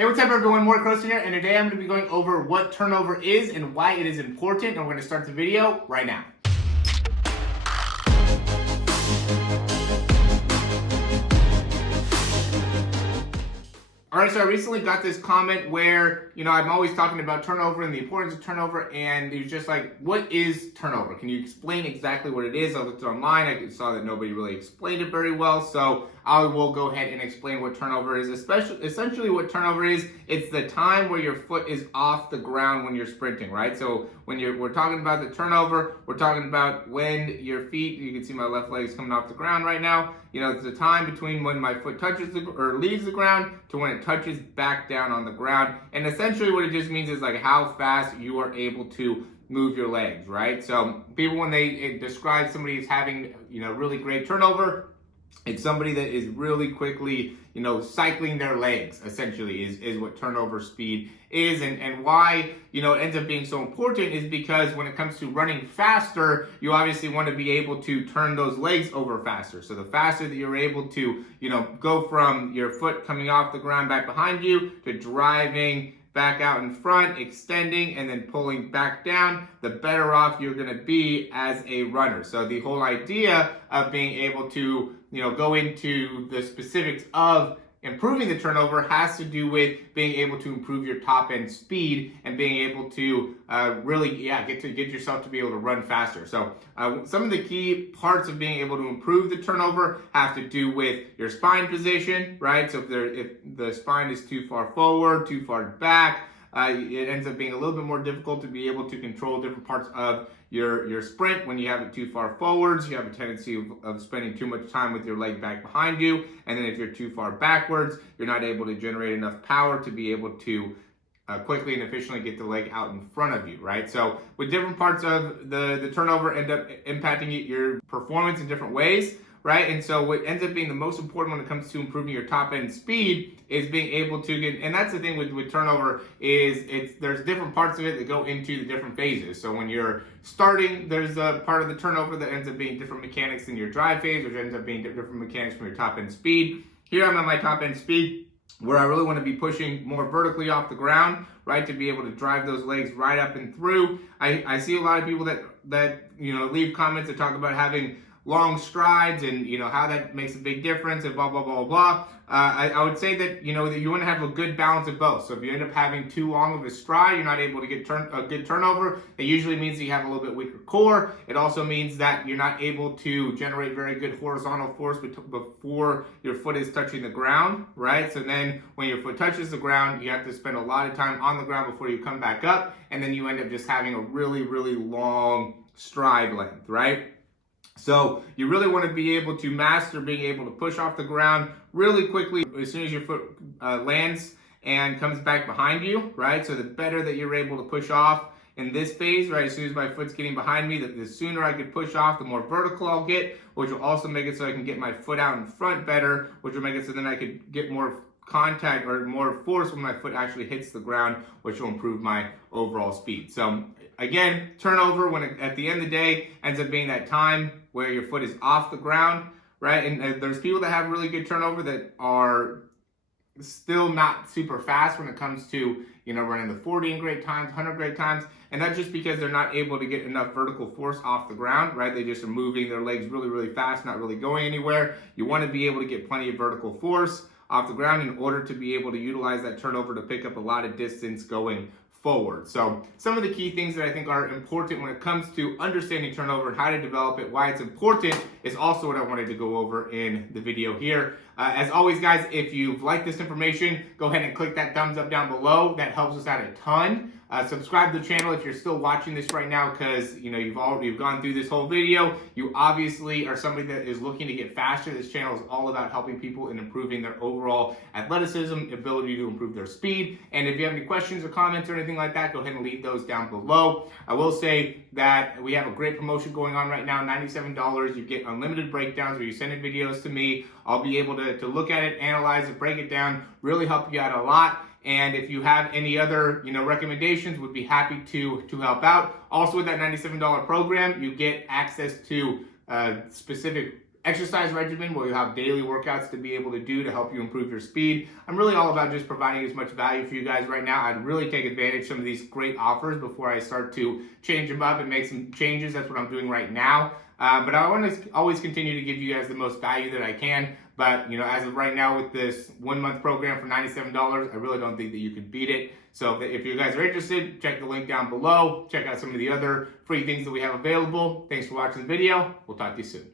Hey, what's up everyone, Morey Croson here, and today I'm going to be going over what turnover is and why it is important, and we're going to start the video right now. Alright, so I recently got this comment where, I'm always talking about turnover and the importance of turnover, and it was just like, what is turnover? Can you explain exactly what it is? I looked online, I saw that nobody really explained it very well, so I will go ahead and explain what turnover is. Essentially what turnover is, it's the time where your foot is off the ground when you're sprinting, right? So when we're talking about the turnover, we're talking about when your feet, you can see my left leg is coming off the ground right now, it's the time between when my foot touches or leaves the ground to when it touches back down on the ground. And essentially what it just means is like how fast you are able to move your legs, right? So people, when they describe somebody as having, really great turnover, it's somebody that is really quickly, cycling their legs, essentially, is what turnover speed is. And why, it ends up being so important is because when it comes to running faster, you obviously want to be able to turn those legs over faster. So the faster that you're able to, go from your foot coming off the ground back behind you to driving back out in front, extending, and then pulling back down, the better off you're going to be as a runner. So the whole idea of being able to, go into the specifics of improving the turnover has to do with being able to improve your top end speed and being able to really get yourself to be able to run faster. So some of the key parts of being able to improve the turnover have to do with your spine position, right? So if the spine is too far forward, too far back, it ends up being a little bit more difficult to be able to control different parts of your sprint. When you have it too far forwards, you have a tendency of spending too much time with your leg back behind you. And then if you're too far backwards, you're not able to generate enough power to be able to quickly and efficiently get the leg out in front of you, right? So with different parts of the turnover end up impacting your performance in different ways, right? And so what ends up being the most important when it comes to improving your top end speed is being able to get, and that's the thing with turnover, is there's different parts of it that go into the different phases. So when you're starting, there's a part of the turnover that ends up being different mechanics in your drive phase, which ends up being different mechanics from your top end speed. Here I'm at my top end speed, where I really want to be pushing more vertically off the ground, right, to be able to drive those legs right up and through. I see a lot of people that leave comments that talk about having long strides and how that makes a big difference and blah blah blah blah. I would say that that you want to have a good balance of both. So if you end up having too long of a stride, you're not able to get a good turnover. It usually means that you have a little bit weaker core. It also means that you're not able to generate very good horizontal force before your foot is touching the ground, right? So then when your foot touches the ground, you have to spend a lot of time on the ground before you come back up, and then you end up just having a really long stride length, right? So you really want to be able to master being able to push off the ground really quickly as soon as your foot lands and comes back behind you, right? So the better that you're able to push off in this phase, right? As soon as my foot's getting behind me, the sooner I can push off, the more vertical I'll get, which will also make it so I can get my foot out in front better, which will make it so then I could get more contact or more force when my foot actually hits the ground, which will improve my overall speed. So again, turnover, when at the end of the day, ends up being that time where your foot is off the ground, right? And there's people that have really good turnover that are still not super fast when it comes to, running the 40 in great times, 100 great times. And that's just because they're not able to get enough vertical force off the ground, right? They just are moving their legs really fast, not really going anywhere. You want to be able to get plenty of vertical force off the ground in order to be able to utilize that turnover to pick up a lot of distance going forward. So some of the key things that I think are important when it comes to understanding turnover and how to develop it, why it's important, is also what I wanted to go over in the video here. As always, guys, if you've liked this information, go ahead and click that thumbs up down below. That helps us out a ton. Subscribe to the channel if you're still watching this right now, because you've gone through this whole video. You obviously are somebody that is looking to get faster. This channel is all about helping people and improving their overall athleticism, ability to improve their speed. And if you have any questions or comments or anything like that, go ahead and leave those down below. I will say that we have a great promotion going on right now, $97. You get unlimited breakdowns where you send in videos to me. I'll be able to look at it, analyze it, break it down, really help you out a lot. And if you have any other, recommendations, would be happy to help out. Also, with that $97 program, you get access to specific exercise regimen where you have daily workouts to be able to do to help you improve your speed. I'm really all about just providing as much value for you guys right now. I'd really take advantage of some of these great offers before I start to change them up and make some changes. That's what I'm doing right now. But I want to always continue to give you guys the most value that I can. But, as of right now with this 1 month program for $97, I really don't think that you can beat it. So if you guys are interested, check the link down below. Check out some of the other free things that we have available. Thanks for watching the video. We'll talk to you soon.